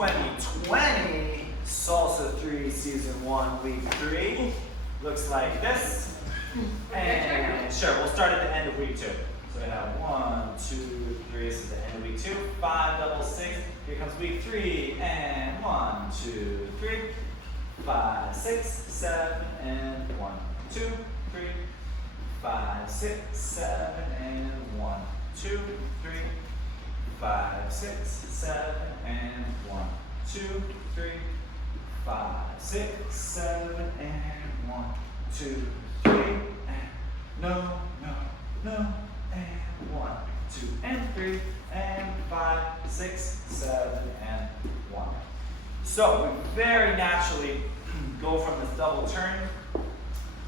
2020 Salsa 3 Season 1 Week 3 looks like this. And sure, we'll start at the end of Week 2. So we have 1, 2, 3. This is the end of Week 2. 5, double 6. Here comes Week 3. And 1, 2, 3. 5, 6, 7, and 1, 2, 3. 5, 6, 7, and 1, 2, 3. 5, 6, 7, and 1, 2, 3. 5, 6, 7, and 1, 2, 3. And no, and 1, 2, and 3, and 5, 6, 7, and 1. So we very naturally go from this double turn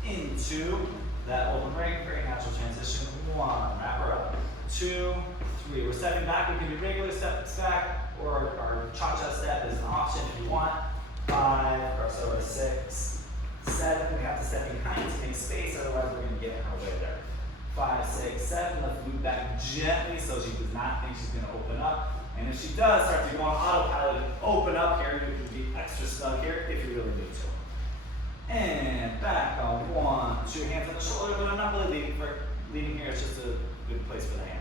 into that open break, very natural transition. 1, wrap her up. 2, 3. We're stepping back. We can do regular steps back, or our cha-cha step is an option if you want. 5, or so 6, 7. We have to step behind to make space, otherwise we're going to get in our way there. 5, 6, 7. Let's move back gently so she does not think she's going to open up. And if she does start to go on autopilot, open up here, you can be extra snug here if you really need to. And back on 1, 2 hands on the shoulder, but I'm not really leading here, it's just a good place for the hand.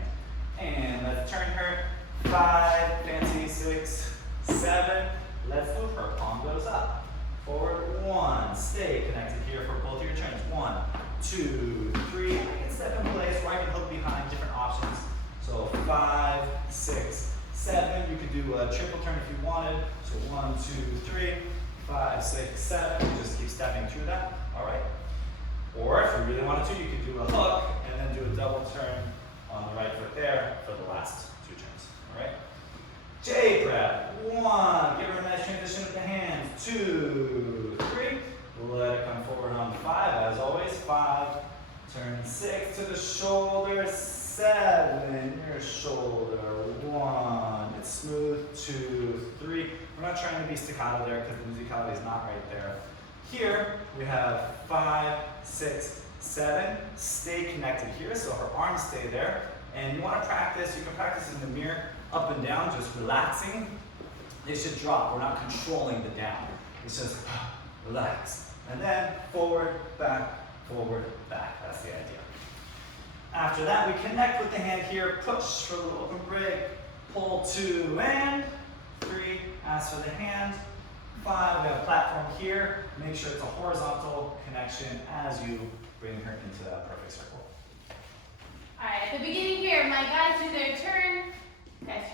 And let's turn her. 5, fancy, 6, 7. Let's move her. Palm goes up. Forward 1. Stay connected here for both of your turns. 1, 2, 3. I can step in place, or I can hook behind, different options. So 5, 6, 7. You could do a triple turn if you wanted. So 1, 2, 3. 5, 6, 7. You just keep stepping through that. All right. Or if you really wanted to, you could do a hook and then do a double turn on the right foot there for the last 2 turns. All right. J prep. 1. Give her a nice transition with the hands. 2, 3. Let it come forward on 5 as always. 5. Turn 6 to the shoulder. 7. Your shoulder. 1. It's smooth. 2, 3. We're not trying to be staccato there because the musicality is not right there. Here we have 5, 6, 7. Stay connected here, so her arms stay there. And you want to practice, you can practice in the mirror, up and down, just relaxing. They should drop. We're not controlling the down. It's just relax. And then forward, back, that's the idea. After that, we connect with the hand here, push for a little open break, pull 2 and 3, ask for the hand. 5, we have a platform here. Make sure it's a horizontal connection as you bring her into that perfect circle. All right, at the beginning here, my guys do their turn. Guys,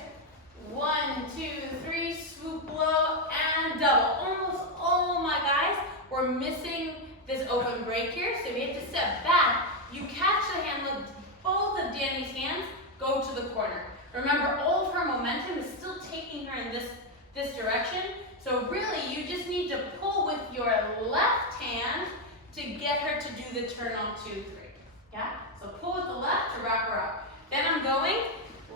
1, 2, 3, swoop low and double. Almost all my guys were missing this open break here, so we have to step back. You catch the hand, let both of Danny's hands go to the corner. Remember, all of her momentum is still taking her in this direction. So really, you just need to pull with your left hand to get her to do the turn on 2, 3. Yeah? So pull with the left to wrap her up. Then I'm going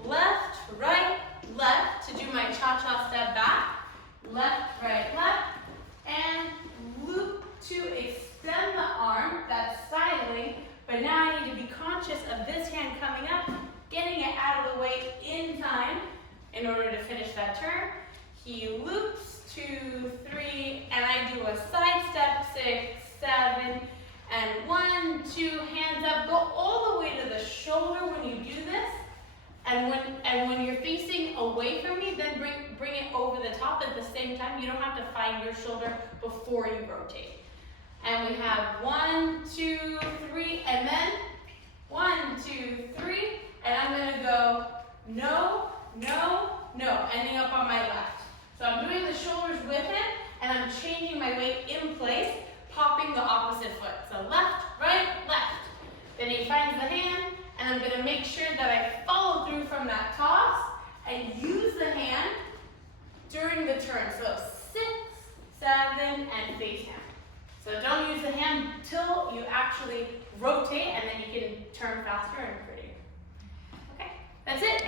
left, right, left to do my cha-cha step back. Left, right, left. And loop to extend the arm. That's styling. But now I need to be conscious of this hand coming up, getting it out of the way in time in order to finish that turn. He loops, 2, 3, and I do a side step, 6, 7, and 1, 2, hands up. Go all the way to the shoulder when you do this. And when you're facing away from me, then bring it over the top at the same time. You don't have to find your shoulder before you rotate. And we have 1, 2, 3, and then 1, 2, 3, and I'm gonna go no, no, no, ending up on my left. So I'm doing the shoulders with him, and I'm changing my weight in place, popping the opposite foot. So left, right, left. Then he finds the hand, and I'm gonna make sure that I follow through from that toss and use the hand during the turn. So 6, 7, and face hand. So don't use the hand till you actually rotate, and then you can turn faster and prettier. Okay, that's it.